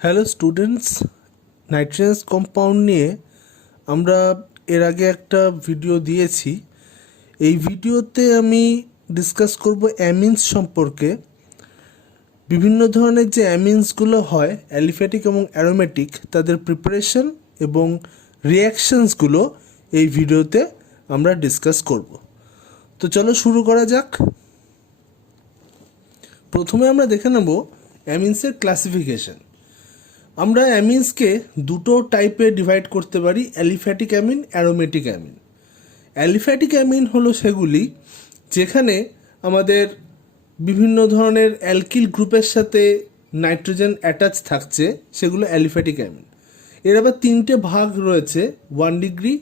Hello students, নাইট্রেঞ্চ compound নিয়ে আমরা এর আগে একটা ভিডিও দিয়েছি। এই ভিডিওতে আমি ডিসকাস করব অ্যামিনস সম্পর্কে। বিভিন্ন ধরনের যে অ্যামিনসগুলো হয় অ্যালিফ্যাটিক এবং অ্যারোমেটিক, তাদের প্রিপারেশন এবং রিয়াকশনসগুলো এই ভিডিওতে আমরা ডিসকাস করব। তো চলো শুরু করা যাক। প্রথমে আমরা দেখে নেব অ্যামিনসের ক্লাসিফিকেশন। আমরা অ্যামিনসকে দুটো টাইপে ডিভাইড করতে পারি, aliphatic amine, aromatic amine. Aliphatic amine হলো সেগুলি যেখানে আমাদের বিভিন্ন ধরনের অ্যালকিল গ্রুপের সাথে নাইট্রোজেন অ্যাটাচ থাকছে, সেগুলো অ্যালিফ্যাটিক অ্যামিন। এর আবার তিনটে ভাগ রয়েছে: 1 ডিগ্রি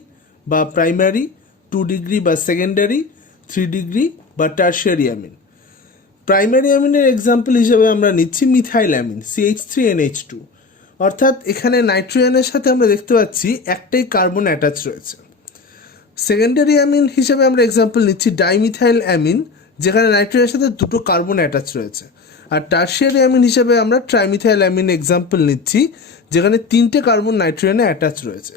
বা প্রাইমারি, 2 ডিগ্রি বা সেকেন্ডারি, 3 ডিগ্রি বা টার্সিয়ারি অ্যামিন। প্রাইমারি অ্যামিনের এক্সাম্পল হিসেবে আমরা নিচ্ছি মিথাইল অ্যামিন, CH3NH2। অর্থাৎ এখানে নাইট্রোজেনের সাথে আমরা দেখতে পাচ্ছি একটাই কার্বন অ্যাটাচ রয়েছে। সেকেন্ডারি অ্যামিন হিসেবে আমরা এক্সাম্পল নিচ্ছি ডাইমিথাইল অ্যামিন, যেখানে নাইট্রোজেনের সাথে দুটো কার্বন অ্যাটাচ রয়েছে। আর টার্সিয়ারি অ্যামিন হিসেবে আমরা ট্রাইমিথাইল অ্যামিন এক্সাম্পল নিচ্ছি, যেখানে তিনটে কার্বন নাইট্রোজেনে অ্যাটাচ রয়েছে।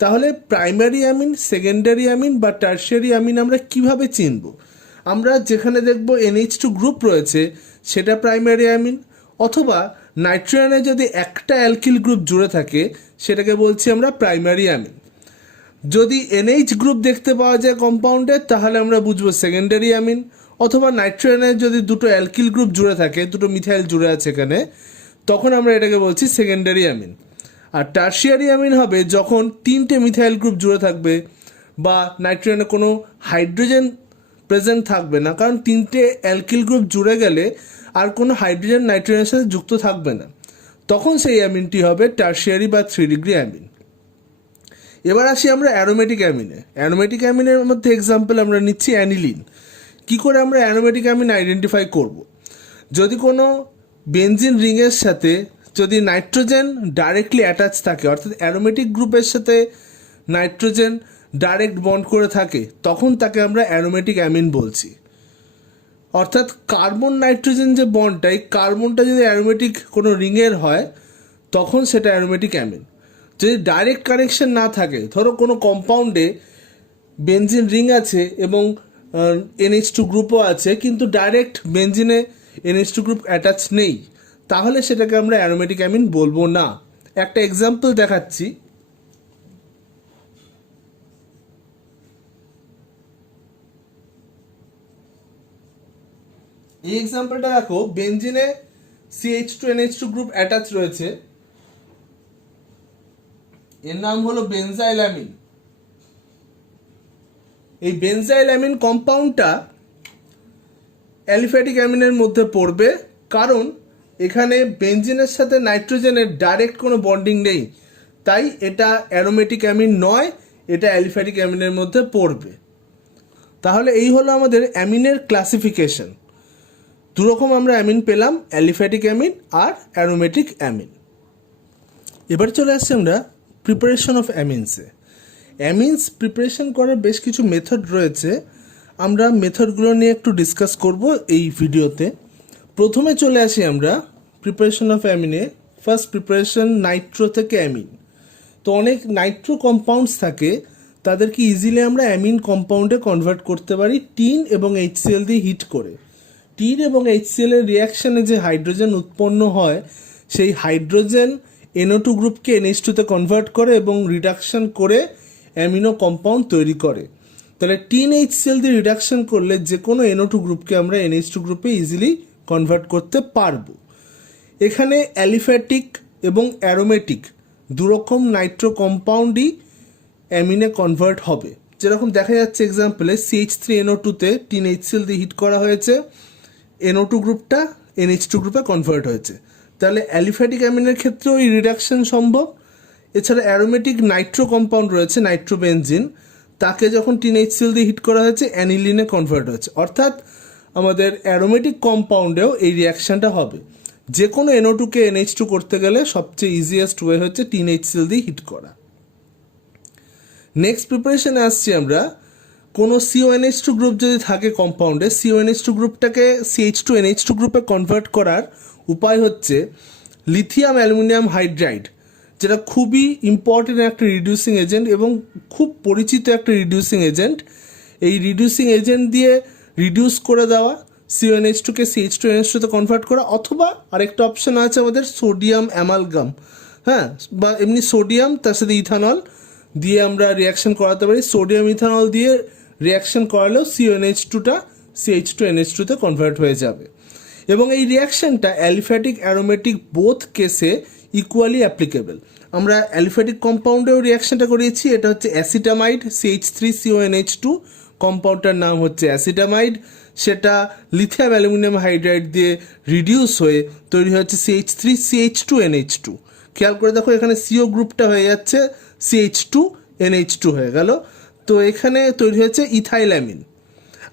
তাহলে প্রাইমারি অ্যামিন, সেকেন্ডারি অ্যামিন বা টার্সিয়ারি অ্যামিন আমরা কিভাবে চিনব? আমরা যেখানে দেখব NH2 গ্রুপ রয়েছে সেটা প্রাইমারি অ্যামিন, অথবা নাইট্রোজেনে যদি একটা অ্যালকিল গ্রুপ জুড়ে থাকে সেটাকে বলছি আমরা প্রাইমারি অ্যামিন। যদি NH গ্রুপ দেখতে পাওয়া যায় কম্পাউন্ডে তাহলে আমরা বুঝবো সেকেন্ডারি অ্যামিন, অথবা নাইট্রোজেনে যদি দুটো অ্যালকিল গ্রুপ জুড়ে থাকে, দুটো মিথাইল জুড়ে আছে এখানে, তখন আমরা এটাকে বলছি সেকেন্ডারি অ্যামিন। আর টার্সিয়ারি অ্যামিন হবে যখন তিনটে মিথাইল গ্রুপ জুড়ে থাকবে বা নাইট্রোজেনে কোনো হাইড্রোজেন প্রেজেন্ট থাকবে না, কারণ তিনটে অ্যালকিল গ্রুপ জুড়ে গেলে আর কোনো হাইড্রোজেন নাইট্রোজেনের সাথে যুক্ত থাকবে না, তখন সেই অ্যামিনটি হবে টার্সিয়ারি বা 3 ডিগ্রি অ্যামিন। এবার আসি আমরা অ্যারোমেটিক অ্যামিনে। অ্যারোমেটিক অ্যামিনের মধ্যে এক্সাম্পল আমরা নিচ্ছি অ্যানিলিন। কি করে আমরা অ্যারোমেটিক অ্যামিন আইডেন্টিফাই করব? যদি কোনো বেনজিন রিংয়ের সাথে যদি নাইট্রোজেন ডাইরেক্টলি অ্যাটাচ থাকে, অর্থাৎ অ্যারোমেটিক গ্রুপের সাথে নাইট্রোজেন ডাইরেক্ট বন্ড করে থাকে, তখন তাকে আমরা অ্যারোমেটিক অ্যামিন বলছি। অর্থাৎ কার্বন নাইট্রোজেন যে বন্ডটা, এই কার্বনটা যদি অ্যারোমেটিক কোনো রিংয়ের হয় তখন সেটা অ্যারোমেটিক অ্যামিন। যদি ডাইরেক্ট কানেকশন না থাকে, ধরো কোনো কম্পাউন্ডে বেনজিন রিং আছে এবং NH2 গ্রুপও আছে, কিন্তু ডাইরেক্ট বেনজিনে NH2 গ্রুপ অ্যাটাচ নেই, তাহলে সেটাকে আমরা অ্যারোমেটিক অ্যামিন বলবো না। একটা এক্সাম্পল দেখাচ্ছি। এই এক্সাম্পলটা দেখো, বেনজিনে CH2NH2 গ্রুপ অ্যাটাচ রয়েছে, এর নাম হলো বেনজাইল অ্যামিন। এই বেনজাইল অ্যামিন কম্পাউন্ডটা অ্যালিফ্যাটিক অ্যামিনের মধ্যে পড়বে, কারণ এখানে বেনজিনের সাথে নাইট্রোজেনের ডাইরেক্ট কোনো বন্ডিং নেই, তাই এটা অ্যারোমেটিক অ্যামিন নয়, এটা অ্যালিফ্যাটিক অ্যামিনের মধ্যে পড়বে। তাহলে এই হলো আমাদের অ্যামিনের ক্লাসিফিকেশন। দুরকম আমরা অ্যামিন পেলাম, অ্যালিফ্যাটিক অ্যামিন আর অ্যারোমেটিক অ্যামিন। এবার চলে আসছি আমরা প্রিপারেশন অফ অ্যামিনসে। অ্যামিনস প্রিপারেশন করার বেশ কিছু মেথড রয়েছে, আমরা মেথডগুলো নিয়ে একটু ডিসকাস করব এই ভিডিওতে। প্রথমে চলে আসি আমরা প্রিপারেশন অফ অ্যামিনে। ফার্স্ট প্রিপারেশন নাইট্রো থেকে অ্যামিন। তো অনেক নাইট্রো কম্পাউন্ডস থাকে, তাদেরকে ইজিলি আমরা অ্যামিন কম্পাউন্ডে কনভার্ট করতে পারি টিন এবং HCl দিয়ে হিট করে। টিন এবং HCl এর রিয়াকশানে যে হাইড্রোজেন উৎপন্ন হয়, সেই হাইড্রোজেন NO2 গ্রুপকে NH2 তে কনভার্ট করে এবং রিডাকশন করে অ্যামিনো কম্পাউন্ড তৈরি করে। তাহলে টিন HCl দিয়ে রিডাকশন করলে যে কোনো NO2 গ্রুপকে আমরা NH2 গ্রুপে ইজিলি কনভার্ট করতে পারবো। এখানে অ্যালিফ্যাটিক এবং অ্যারোমেটিক দুরকম নাইট্রো কম্পাউন্ডই অ্যামিনে কনভার্ট হবে। যেরকম দেখা যাচ্ছে এক্সাম্পলে CH3NO2 তে টিন HCl দিয়ে হিট করা হয়েছে, NO2 গ্রুপটা NH2 গ্রুপে কনভার্ট হয়েছে। তাহলে অ্যালিফ্যাটিক অ্যামিনের ক্ষেত্রেও এই রিডাকশন সম্ভব। এছাড়া অ্যারোমেটিক নাইট্রো কম্পাউন্ড রয়েছে নাইট্রোবেনজিন, তাকে যখন টিন HCl দিয়ে হিট করা হয়েছে অ্যানিলিনে কনভার্ট হয়েছে। অর্থাৎ আমাদের অ্যারোমেটিক কম্পাউন্ডেও এই রিয়াকশানটা হবে। যে কোনো NO2 কে NH2 করতে গেলে সবচেয়ে ইজিয়েস্ট ওয়ে হচ্ছে টিন HCl দিয়ে হিট করা। নেক্সট প্রিপারেশনে আসছি আমরা, কোনো CONH2 গ্রুপ যদি থাকে কম্পাউন্ডে, CONH2 গ্রুপটাকে CH2NH2 গ্রুপে কনভার্ট করার উপায় হচ্ছে লিথিয়াম অ্যালুমিনিয়াম হাইড্রাইড, যেটা খুবই ইম্পর্টেন্ট একটা রিডিউসিং এজেন্ট এবং খুব পরিচিত একটা রিডিউসিং এজেন্ট। এই রিডিউসিং এজেন্ট দিয়ে রিডিউস করে দেওয়া CuNH2 কে CH2NH2 কনভার্ট করা, অথবা আরেকটা অপশন আছে আমাদের সোডিয়াম অ্যামালগাম, হ্যাঁ, বা এমনি সোডিয়াম তার সাথে ইথানল দিয়ে আমরা রিয়াকশন করাতে পারি। সোডিয়াম ইথানল দিয়ে রিয়াকশন করালেও CuNH2টা CH2NH2 কনভার্ট হয়ে যাবে। এবং এই রিয়াকশনটা অ্যালিফ্যাটিক অ্যারোমেটিক বোথ কেসে ইকুয়ালি অ্যাপ্লিকেবল। আমরা অ্যালিফ্যাটিক কম্পাউন্ডেও রিয়াকশনটা করিয়েছি, এটা হচ্ছে অ্যাসিটামাইড CH3CONH2, কম্পাউন্ডটার নাম হচ্ছে অ্যাসিটামাইড, সেটা লিথিয়াম অ্যালুমিনিয়াম হাইড্রাইড দিয়ে রিডিউস হয়ে তৈরি হচ্ছে CH3CH2NH2। খেয়াল করে দেখো এখানে CO গ্রুপটা হয়ে যাচ্ছে CH2NH2 হয়ে গেল, তো এখানে তৈরি হয়েছে ইথাইলামিন।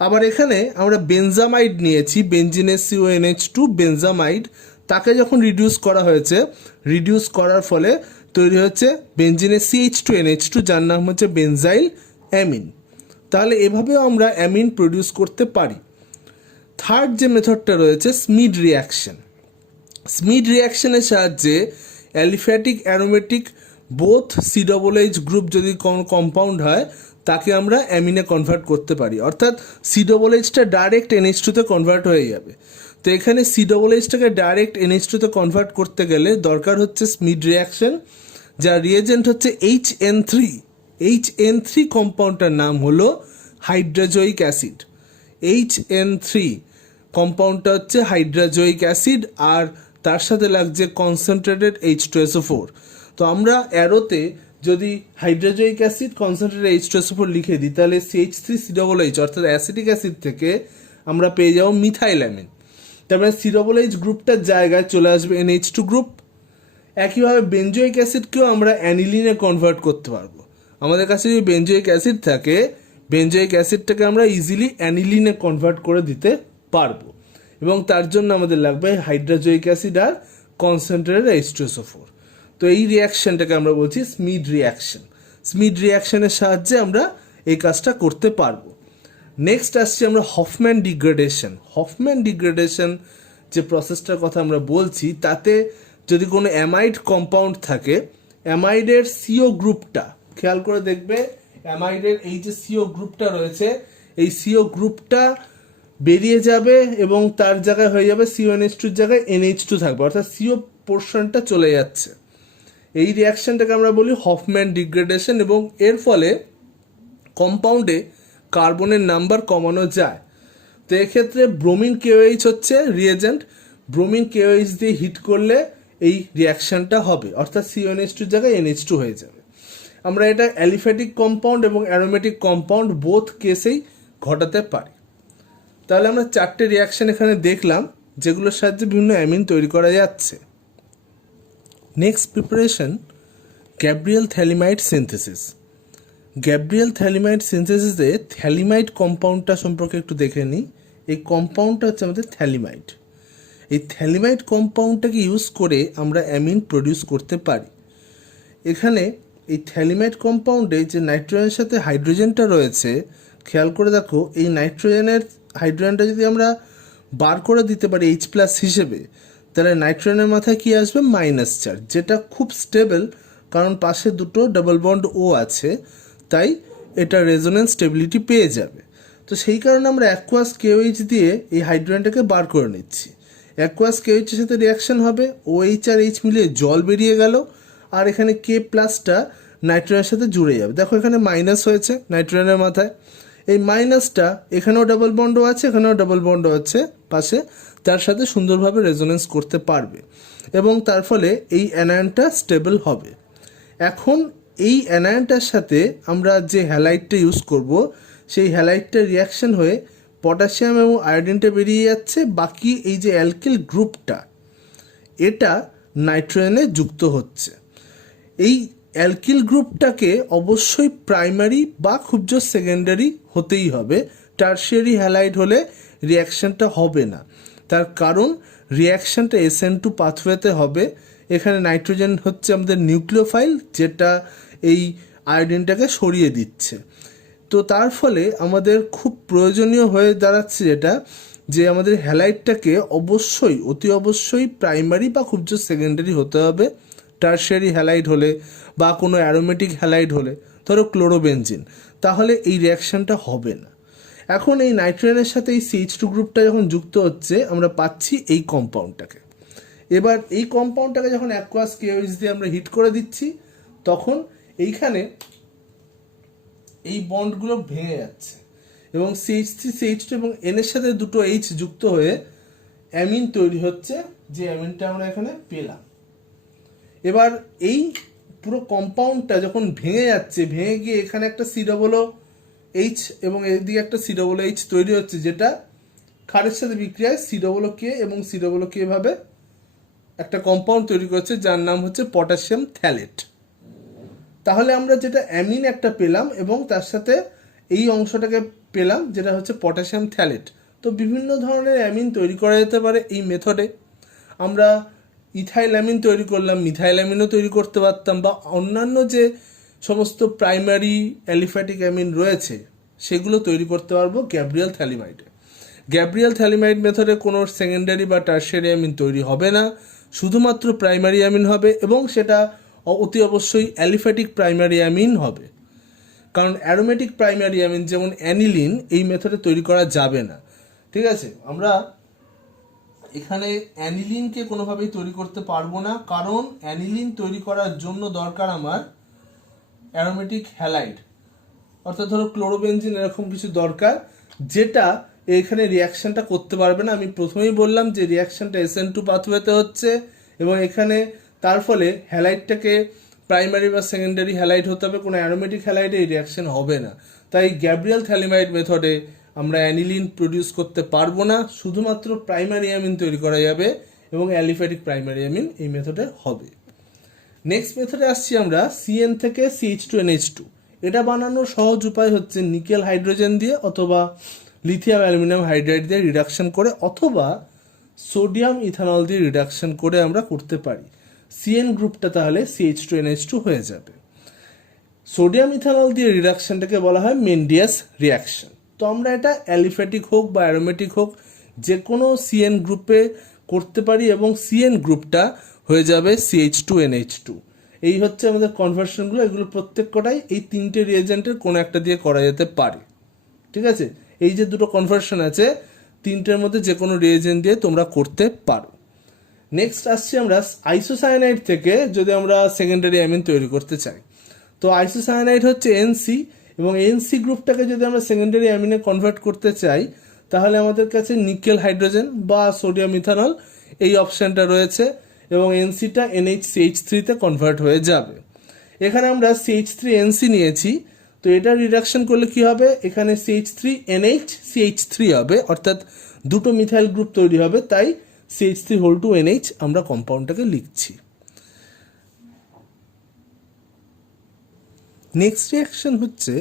আবার এখানে আমরা বেনজামাইড নিয়েছি, বেনজিনের CONH2 বেনজামাইড, তাকে যখন রিডিউস করা হয়েছে, রিডিউস করার ফলে তৈরি হচ্ছে বেনজিনের CH2NH2, যার নাম হচ্ছে বেনজাইল অ্যামিন। তাহলে এভাবেও আমরা অ্যামিন প্রডিউস করতে পারি। থার্ড যে মেথডটা রয়েছে স্মিড রিয়াকশন। স্মিড রিয়াকশনের সাহায্যে aliphatic aromatic both COOH group যদি কোনো কম্পাউন্ড হয় তাকে আমরা অ্যামিনে কনভার্ট করতে পারি, অর্থাৎ COOHটা ডাইরেক্ট NH2 কনভার্ট হয়ে যাবে। তো এখানে COOHটাকে ডাইরেক্ট NH2 কনভার্ট করতে গেলে দরকার হচ্ছে স্মিড রিয়াকশন, যার রিয়েজেন্ট হচ্ছে HN3। HN3 কম্পাউন্ডটার নাম হলো হাইড্রাজোয়িক অ্যাসিড। HN3 কম্পাউন্ডটা হচ্ছে হাইড্রাজোয়িক অ্যাসিড, আর তার সাথে লাগছে কনসেন্ট্রেটেড H2SO4। তো আমরা অ্যারোতে যদি হাইড্রাজোয়িক অ্যাসিড কনসেন্ট্রেটেড H2SO4 লিখে দিই, তাহলে CH3COOH অর্থাৎ অ্যাসিটিক অ্যাসিড থেকে আমরা পেয়ে যাবো মিথাইলামিন। তারপরে COOH গ্রুপটার জায়গায় চলে আসবে NH2 গ্রুপ। একইভাবে বেনজোয়িক অ্যাসিডকেও আমরা অ্যানিলিনে কনভার্ট করতে পারবো। আমাদের কাছে যদি বেনজোয়িক অ্যাসিড থাকে, বেনজোয়িক অ্যাসিডটাকে আমরা ইজিলি অ্যানিলিনে কনভার্ট করে দিতে পারবো, এবং তার জন্য আমাদের লাগবে হাইড্রাজোয়িক অ্যাসিড আর কনসেন্ট্রেটেড H2SO4। তো এই রিয়াকশনটাকে আমরা বলছি স্মিড রিয়াকশন। স্মিড রিয়াকশনের সাহায্যে আমরা এই কাজটা করতে পারবো। নেক্সট আসছি আমরা হফম্যান ডিগ্রেডেশন। হফম্যান ডিগ্রেডেশন যে প্রসেসটার কথা আমরা বলছি, তাতে যদি কোনো অ্যামাইড কম্পাউন্ড থাকে, অ্যামাইডের CO গ্রুপটা খেয়াল করে দেখবে, অ্যামাইডের এই যে CO গ্রুপটা রয়েছে, এই CO গ্রুপটা বেরিয়ে যাবে এবং তার জায়গায় হয়ে যাবে CONH2 জায়গায় NH2 থাকবে, অর্থাৎ CO পোর্শনটা চলে যাচ্ছে। এই রিয়াকশনটাকে আমরা বলি হফম্যান ডিগ্রেডেশন, এবং এর ফলে কম্পাউন্ডে কার্বনের নাম্বার কমানো যায়। তো এক্ষেত্রে ব্রোমিন KOH হচ্ছে রিয়েজেন্ট। ব্রোমিন KOH দিয়ে হিট করলে এই রিয়াকশনটা হবে, অর্থাৎ CONH2 জায়গায় NH2 হয়ে যাবে। আমরা এটা অ্যালিফ্যাটিক কম্পাউন্ড এবং অ্যারোমেটিক কম্পাউন্ড বোথ কেসেই ঘটাতে পারি। তাহলে আমরা চারটে রিয়াকশন এখানে দেখলাম, যেগুলোর সাহায্যে বিভিন্ন অ্যামিন তৈরি করা যাচ্ছে। Next preparation, Gabriel phthalimide synthesis. Gabriel phthalimide সিনথেসিসে থ্যালিমাইড কম্পাউন্ডটা সম্পর্কে একটু দেখে নিই। এই কম্পাউন্ডটা হচ্ছে আমাদের থ্যালিমাইড। এই থ্যালিমাইড কম্পাউন্ডটাকে ইউজ করে আমরা অ্যামিন প্রডিউস করতে পারি। এখানে এই থ্যালিমাইড কম্পাউন্ডে যে নাইট্রোজেনের সাথে হাইড্রোজেনটা রয়েছে, খেয়াল করে দেখো, এই নাইট্রোজেনের হাইড্রোজেনটা যদি আমরা বার করে দিতে পারি H+ হিসেবে, তাহলে নাইট্রোজেনের মাথায় কি আসবে? মাইনাস চার্জ, যেটা খুব স্টেবল, কারণ পাশে দুটো ডাবল বন্ড O আছে, তাই এটা রেজোনেন্স স্টেবিলিটি পেয়ে যাবে। তো সেই কারণে আমরা অ্যাকুয়াস KOH দিয়ে এই হাইড্রোজেনটাকে বার করে নিচ্ছি। অ্যাকুয়াস KOH এর সাথে রিয়াকশন হবে, OH আর H মিলিয়ে জল বেরিয়ে গেল, আর এখানে K+টা নাইট্রোজেনের সাথে জুড়ে যাবে। দেখো এখানে মাইনাস হয়েছে নাইট্রোজেনের মাথায়, এই মাইনাসটা এখানেও ডাবল বন্ড আছে, এখানেও ডাবল বন্ড আছে পাশে, তার সাথে সুন্দরভাবে রেজোনেন্স করতে পারবে, এবং তার ফলে এই অ্যানায়নটা স্টেবল হবে। এখন এই অ্যানায়নটার সাথে আমরা যে হ্যালাইডটা ইউজ করব, সেই হ্যালাইডটা রিয়াকশন হয়ে পটাশিয়াম এবং আয়োডিনটা বেরিয়ে যাচ্ছে, বাকি এই যে অ্যালকিল গ্রুপটা এটা নাইট্রোজেনে যুক্ত হচ্ছে। এই অ্যালকিল গ্রুপটাকে অবশ্যই প্রাইমারি বা খুব জোর সেকেন্ডারি হতেই হবে, টারশিয়ারি হ্যালাইড হলে রিয়াকশনটা হবে না। তার কারণ রিয়াকশনটা SN2 পাথওয়েতে হবে। এখানে নাইট্রোজেন হচ্ছে আমাদের নিউক্লিওফাইল, যেটা এই আয়োডিনটাকে সরিয়ে দিচ্ছে। তো তার ফলে আমাদের খুব প্রয়োজনীয় হয়ে দাঁড়াচ্ছে যেটা, যে আমাদের হ্যালাইডটাকে অবশ্যই অতি অবশ্যই প্রাইমারি বা খুব জোর সেকেন্ডারি হতে হবে। টারশিয়ারি হ্যালাইড হলে বা কোনো অ্যারোমেটিক হ্যালাইড হলে, ধরো ক্লোরোবেনজিন, তাহলে এই রিয়াকশানটা হবে না। এখন এই নাইট্রোজেনের সাথে এই CH2 গ্রুপটা যখন যুক্ত হচ্ছে আমরা পাচ্ছি এই কম্পাউন্ডটাকে। এবার এই কম্পাউন্ডটাকে যখন অ্যাকুয়াস KOH দিয়ে আমরা হিট করে দিচ্ছি তখন এইখানে এই বন্ডগুলো ভেঙে যাচ্ছে এবং CH3 CH2 এবং N এর সাথে দুটো H যুক্ত হয়ে অ্যামিন তৈরি হচ্ছে, যে অ্যামিনটা আমরা এখানে পেলাম। এবার এই পুরো কম্পাউন্ডটা যখন ভেঙে যাচ্ছে, ভেঙে গিয়ে এখানে একটা COOH এবং এদিকে একটা COOH তৈরি হচ্ছে, যেটা ক্ষারের সাথে বিক্রিয়ায় COOK এবং COOK ভাবে একটা কম্পাউন্ড তৈরি করছে যার নাম হচ্ছে পটাশিয়াম থ্যালেট। তাহলে আমরা যেটা অ্যামিন একটা পেলাম এবং তার সাথে এই অংশটাকে পেলাম যেটা হচ্ছে পটাশিয়াম থ্যালেট। তো বিভিন্ন ধরনের অ্যামিন তৈরি করা যেতে পারে এই মেথডে। আমরা ইথাইল অ্যামিন তৈরি করলাম, মিথাইল অ্যামিনও তৈরি করতে পারতাম, বা অন্যান্য যে সমস্ত প্রাইমারি অ্যালিফ্যাটিক অ্যামিন রয়েছে সেগুলো তৈরি করতে পারবো গ্যাব্রিয়েল থ্যালিমাইডে। গ্যাব্রিয়েল থ্যালিমাইড মেথডে কোনো সেকেন্ডারি বা টারশিয়ারি অ্যামিন তৈরি হবে না, শুধুমাত্র প্রাইমারি অ্যামিন হবে এবং সেটা অতি অবশ্যই অ্যালিফ্যাটিক প্রাইমারি অ্যামিন হবে। কারণ অ্যারোমেটিক প্রাইমারি অ্যামিন যেমন অ্যানিলিন এই মেথডে তৈরি করা যাবে না। ঠিক আছে, আমরা এখানে অ্যানিলিনকে কোনোভাবেই তৈরি করতে পারবো না, কারণ অ্যানিলিন তৈরি করার জন্য দরকার আমার অ্যারোমেটিক হ্যালাইড, অর্থাৎ ধরো ক্লোরোবেনজিন এরকম কিছু দরকার, যেটা এখানে রিয়াকশনটা করতে পারবে না। আমি প্রথমেই বললাম যে রিয়াকশনটা SN2 পাথওয়েতে হচ্ছে এবং এখানে তার ফলে হ্যালাইডটাকে প্রাইমারি বা সেকেন্ডারি হ্যালাইড হতে হবে, কোনো অ্যারোমেটিক হ্যালাইডে এই রিয়াকশন হবে না। তাই গ্যাব্রিয়েল থ্যালিমাইড মেথডে আমরা অ্যানিলিন প্রডিউস করতে পারবো না, শুধুমাত্র প্রাইমারি অ্যামিন তৈরি করা যাবে এবং অ্যালিফ্যাটিক প্রাইমারি অ্যামিন এই মেথডে হবে। নেক্সট মেথডে আসছি আমরা CN থেকে CH2NH2। এটা বানানোর সহজ উপায় হচ্ছে নিকেল হাইড্রোজেন দিয়ে অথবা লিথিয়াম অ্যালুমিনিয়াম হাইড্রাইড দিয়ে রিডাকশন করে অথবা সোডিয়াম ইথানল দিয়ে রিডাকশন করে আমরা করতে পারি। CN গ্রুপটা তাহলে CH2NH2 হয়ে যাবে। সোডিয়াম ইথানল দিয়ে রিডাকশনটাকে বলা হয় মেন্ডিয়াস রিয়াকশন। তো আমরা এটা অ্যালিফ্যাটিক হোক বা অ্যারোমেটিক হোক যে কোনো CN গ্রুপে করতে পারি এবং CN গ্রুপটা হয়ে যাবে CH2NH2। এই হচ্ছে আমাদের কনভার্সনগুলো, এগুলো প্রত্যেকটাই এই তিনটে রিয়েজেন্টের কোনো একটা দিয়ে করা যেতে পারে। ঠিক আছে, এই যে দুটো কনভার্সন আছে তিনটের মধ্যে যে কোনো রিয়েজেন্ট দিয়ে তোমরা করতে পারো। নেক্সট আসছি আমরা আইসোসায়ানাইড থেকে যদি আমরা সেকেন্ডারি অ্যামিন তৈরি করতে চাই। তো আইসোসায়ানাইড হচ্ছে NC এবং NC গ্রুপটাকে যদি আমরা সেকেন্ডারি অ্যামিনে কনভার্ট করতে চাই তাহলে আমাদের কাছে নিকেল হাইড্রোজেন বা সোডিয়াম ইথানল এই অপশানটা রয়েছে এবং NCটা NHCH3 তে কনভার্ট হয়ে যাবে। এখানে আমরা CH3NC নিয়েছি, তো এটা রিডাকশন করলে কি হবে, এখানে CH3NHCH3 হবে, অর্থাৎ দুটো মিথাইল গ্রুপ তৈরি হবে, তাই CH3(NH) আমরা কম্পাউন্ডটাকে লিখছি। নেক্সট রিয়াকশন হচ্ছে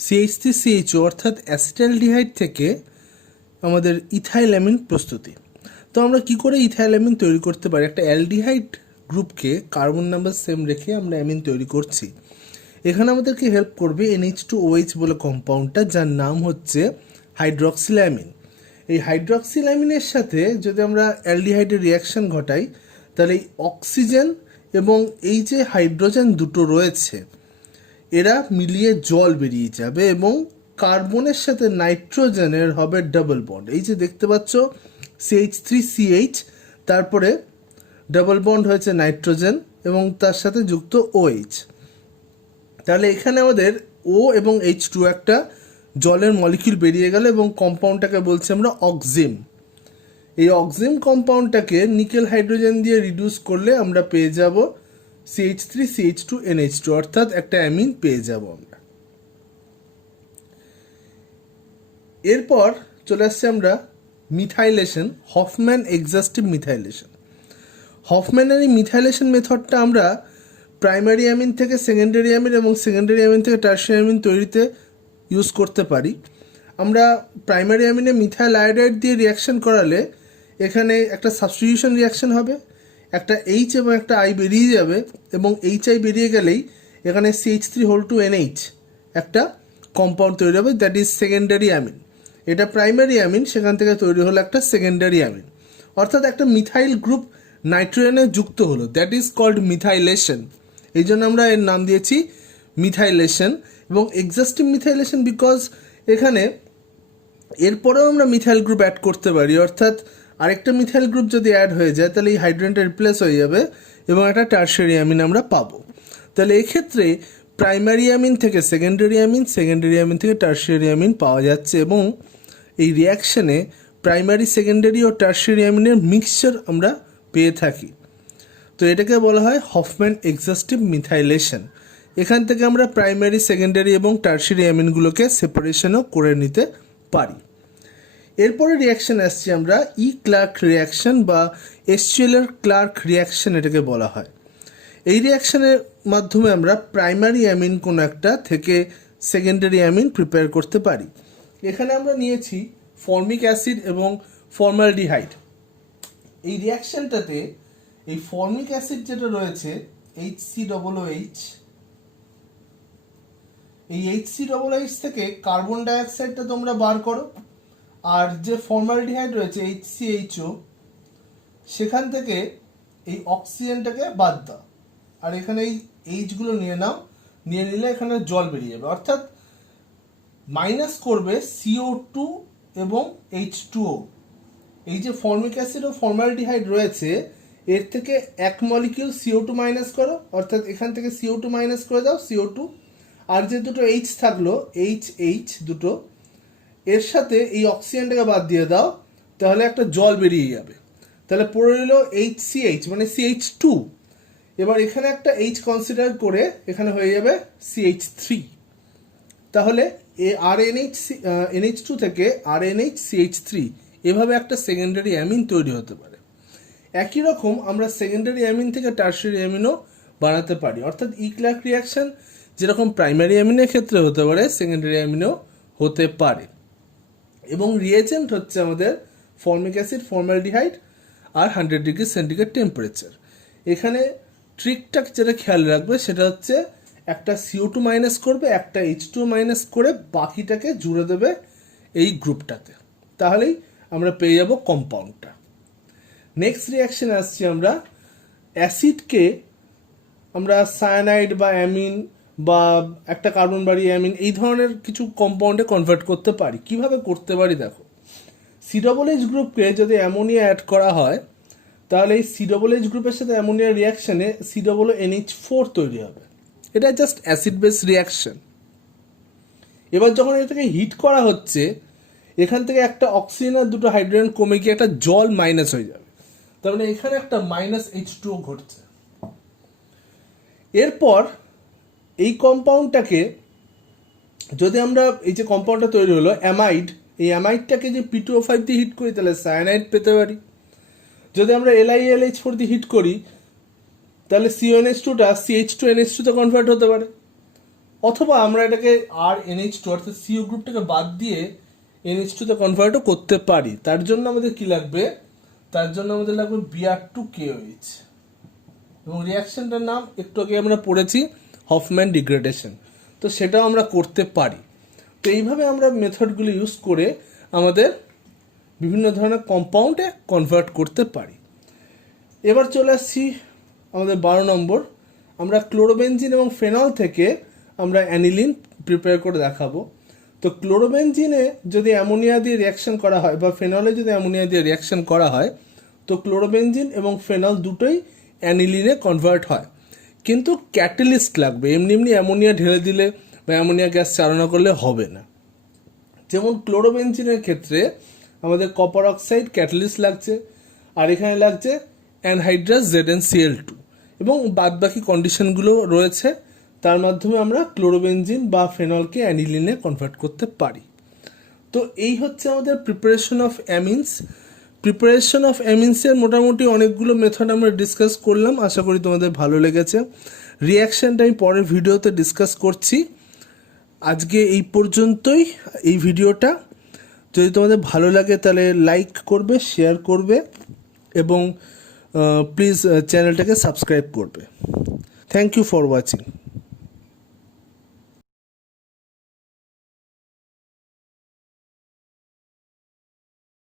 CH3CHO অর্থাৎ অ্যাসিটালডিহাইড থেকে আমাদের ইথাইল অ্যামিন প্রস্তুতি। তো আমরা কি করে ইথাইল অ্যামিন তৈরি করতে পারি? একটা অ্যালডিহাইড গ্রুপকে কার্বন নাম্বার সেম রেখে আমরা অ্যামিন তৈরি করছি। এখানে আমাদেরকে হেল্প করবে NH2OH বলে কম্পাউন্ডটা, যার নাম হচ্ছে হাইড্রক্সিল অ্যামিন। এই হাইড্রক্সিল অ্যামিনের সাথে যদি আমরা অ্যালডিহাইডের রিয়াকশন ঘটাই তাহলে এই অক্সিজেন এবং এই যে হাইড্রোজেন দুটো রয়েছে এরা মিলিয়ে জল বেরিয়ে যাবে এবং কার্বনের সাথে নাইট্রোজেনের হবে ডাবল বন্ড। এই যে দেখতে পাচ্ছ CH3CH, তারপরে ডাবল বন্ড হয়েছে নাইট্রোজেন এবং তার সাথে যুক্ত OH। তাহলে এখানে আমাদের O এবং H2 একটা জলের মলিকিউল বেরিয়ে গেল এবং কম্পাউন্ডটাকে বলছি আমরা অক্সিম। এই অক্সিম কম্পাউন্ডটাকে নিকেল হাইড্রোজেন দিয়ে রিডিউস করলে আমরা পেয়ে যাব CH3CH2NH2, অর্থাৎ একটা অ্যামিন পেয়ে যাব আমরা। এরপর চলে আসছে আমরা মিথাইলেশন, হফম্যান এক্সাস্টিভ মিথাইলেশন। হফম্যানের এই মিথাইলেশন মেথডটা আমরা প্রাইমারি অ্যামিন থেকে সেকেন্ডারি অ্যামিন এবং সেকেন্ডারি অ্যামিন থেকে টারশিয়ারি অ্যামিন তৈরিতে ইউজ করতে পারি। আমরা প্রাইমারি অ্যামিনে মিথাইল আয়োডাইড দিয়ে রিয়াকশন করালে এখানে একটা সাবস্টিটিউশন রিয়াকশন হবে, একটা H এবং একটা I বেরিয়ে যাবে এবং HI বেরিয়ে গেলেই এখানে CH3(NH) একটা কম্পাউন্ড তৈরি হবে, দ্যাট ইজ সেকেন্ডারি অ্যামিন। এটা প্রাইমারি অ্যামিন, সেখান থেকে তৈরি হলো একটা সেকেন্ডারি অ্যামিন, অর্থাৎ একটা মিথাইল গ্রুপ নাইট্রোজেনে যুক্ত হলো, দ্যাট ইজ কল্ড মিথাইলেশন। এই জন্য আমরা এর নাম দিয়েছি মিথাইলেশন। এবং এক্সাস্টিভ মিথাইলেশন বিকজ এখানে এরপরেও আমরা মিথাইল গ্রুপ অ্যাড করতে পারি, অর্থাৎ আরেকটা মিথাইল গ্রুপ যদি অ্যাড হয়ে যায় তাহলে এই হাইড্রোজেনটা রিপ্লেস হয়ে যাবে এবং একটা টারশিয়ারি অ্যামিন আমরা পাবো। তাহলে এক্ষেত্রে প্রাইমারি অ্যামিন থেকে সেকেন্ডারি অ্যামিন, সেকেন্ডারি অ্যামিন থেকে টারশিয়ারি অ্যামিন পাওয়া যাচ্ছে এবং এই রিয়াকশানে প্রাইমারি, সেকেন্ডারি ও টারশিয়ারি অ্যামিনের মিক্সচার আমরা পেয়ে থাকি। তো এটাকে বলা হয় হফম্যান এক্সাস্টিভ মিথাইলেশন। এখান থেকে আমরা প্রাইমারি, সেকেন্ডারি এবং টারশিয়ারি অ্যামিনগুলোকে সেপারেশনও করে নিতে পারি। এরপরে রিয়াকশান আসছি আমরা ক্লার্ক রিয়াকশান বা এসচিএলের ক্লার্ক রিয়াকশান এটাকে বলা হয়। এই রিয়াকশানের মাধ্যমে আমরা প্রাইমারি অ্যামিন কোনো একটা থেকে সেকেন্ডারি অ্যামিন প্রিপেয়ার করতে পারি। এখানে আমরা নিয়েছি ফর্মিক অ্যাসিড এবং ফর্মালডিহাইড। এই রিয়াকশানটাতে এই ফর্মিক অ্যাসিড যেটা রয়েছে HCOOH, এই HCOOH থেকে কার্বন ডাইঅক্সাইডটা তোমরা বার করো, আর যে ফর্মালডিহাইড রয়েছে HCHO, সেখান থেকে এই অক্সিজেনটাকে বাদ দাও, আর এখানে এই এইচগুলো নিয়ে নাও, নিয়ে নিলে এখানে জল বেরিয়ে যাবে, অর্থাৎ মাইনাস করবে CO2 এবং H2O। এই যে ফর্মিক অ্যাসিড ও ফর্মালডিহাইড রয়েছে এর থেকে এক মলিকিউল CO2 মাইনাস করো, অর্থাৎ এখান থেকে CO2 মাইনাস করে দাও, CO2, আর যে দুটো H থাকলো HH দুটো, এর সাথে এই অক্সিজেনটাকে বাদ দিয়ে দাও, তাহলে একটা জল বেরিয়ে যাবে। তাহলে পড়ে রইল HCH মানে CH2। এবার এখানে একটা H কনসিডার করে এখানে হয়ে যাবে CH3। তাহলে NH2 থেকে RNHCH3 এভাবে একটা সেকেন্ডারি অ্যামিন তৈরি হতে পারে। একই রকম আমরা সেকেন্ডারি অ্যামিন থেকে টারশিয়ারি অ্যামিনও বানাতে পারি, অর্থাৎ ক্লার্ক রিয়াকশন যেরকম প্রাইমারি অ্যামিনের ক্ষেত্রে হতে পারে সেকেন্ডারি অ্যামিনও হতে পারে। এবং রিয়েজেন্ট হচ্ছে আমাদের ফর্মিক অ্যাসিড, ফর্মালডিহাইড আর 100 ডিগ্রি সেন্টিগ্রেড টেম্পারেচার। এখানে ট্রিকটা যেটা খেয়াল রাখবে সেটা হচ্ছে একটা CO2 মাইনাস করবে, একটা H2 মাইনাস করে বাকিটাকে জুড়ে দেবে এই গ্রুপটাতে, তাহলেই আমরা পেয়ে যাব কম্পাউন্ডটা। নেক্সট রিয়াকশন আসছি আমরা অ্যাসিডকে আমরা সায়ানাইড বা অ্যামিন বা একটা কার্বন বাড়ি অ্যামিন এই ধরনের কিছু কম্পাউন্ডে কনভার্ট করতে পারি। কিভাবে করতে পারি দেখো, COOH গ্রুপকে যদি অ্যামোনিয়া অ্যাড করা হয় তাহলে এই COOH গ্রুপের সাথে অ্যামোনিয়া রিয়াকশানে COONH4 তৈরি হবে। এটা জাস্ট অ্যাসিড বেস রিয়াকশন। এবার যখন এটাকে হিট করা হচ্ছে এখান থেকে একটা অক্সিজেন আর দুটো হাইড্রোজেন কমে গিয়ে একটা জল মাইনাস হয়ে যাবে, তার মানে এখানে একটা -H2O ঘটছে। এরপর এই কম্পাউন্ডটাকে যদি আমরা এই যে কম্পাউন্ডটা তৈরি হলো অ্যামাইড, এই অ্যামাইডটাকে যে P2O5 দিয়ে হিট করি তাহলে সায়ানাইড পেতে পারি। যদি আমরা LiAlH4 দিয়ে হিট করি তাহলে CONH2টা CH2NH2 তে কনভার্ট হতে পারে, অথবা আমরা এটাকে RNH2 অর্থাৎ CO গ্রুপটাকে বাদ দিয়ে NH2 তে কনভার্টও করতে পারি। তার জন্য আমাদের কি লাগবে, তার জন্য আমাদের লাগবে Br2KOH এবং রিয়াকশনটার নাম একটু আগে আমরা পড়েছি হফম্যান ডিগ্রেডেশন, তো সেটাও আমরা করতে পারি। তো এইভাবে আমরা মেথডগুলো ইউজ করে আমাদের বিভিন্ন ধরনের কম্পাউন্ডে কনভার্ট করতে পারি। এবার চলে আসছি আমাদের 12 নম্বর, আমরা ক্লোরোবেনজিন এবং ফেনল থেকে আমরা অ্যানিলিন প্রিপেয়ার করে দেখাবো। তো ক্লোরোবেনজিনে যদি অ্যামোনিয়া দিয়ে রিয়াকশন করা হয় বা ফেনলে যদি অ্যামোনিয়া দিয়ে রিয়াকশন করা হয় তো ক্লোরোবেনজিন এবং ফেনল দুটোই অ্যানিলিনে কনভার্ট হয়, কিন্তু ক্যাটালিস্ট লাগবে। এমনি এমনি অ্যামোনিয়া ঢেলে দিলে বা অ্যামোনিয়া গ্যাস চালনা করলে হবে না। যেমন ক্লোরোবেনজিনের ক্ষেত্রে আমাদের কপার অক্সাইড ক্যাটালিস্ট লাগছে, আর এখানে লাগছে অ্যানহাইড্রাস ZnCl2 এবং বাদবাকি কন্ডিশনগুলো রয়েছে, তার মাধ্যমে আমরা ক্লোরোবেনজিন বা ফেনলকে অ্যানিলিনে কনভার্ট করতে পারি। তো এই হচ্ছে আমাদের প্রিপারেশন অফ অ্যামিনস। প্রিপারেশন অফ অ্যামিনসের মোটামুটি অনেকগুলো মেথড আমরা ডিসকাস করলাম, আশা করি তোমাদের ভালো লেগেছে। রিয়াকশানটা আমি পরের ভিডিওতে ডিসকাস করছি। আজকে এই পর্যন্তই এই ভিডিওটা। যদি তোমাদের ভালো লাগে তাহলে লাইক করবে, শেয়ার করবে এবং প্লিজ চ্যানেলটাকে সাবস্ক্রাইব করবে। Thank you for watching.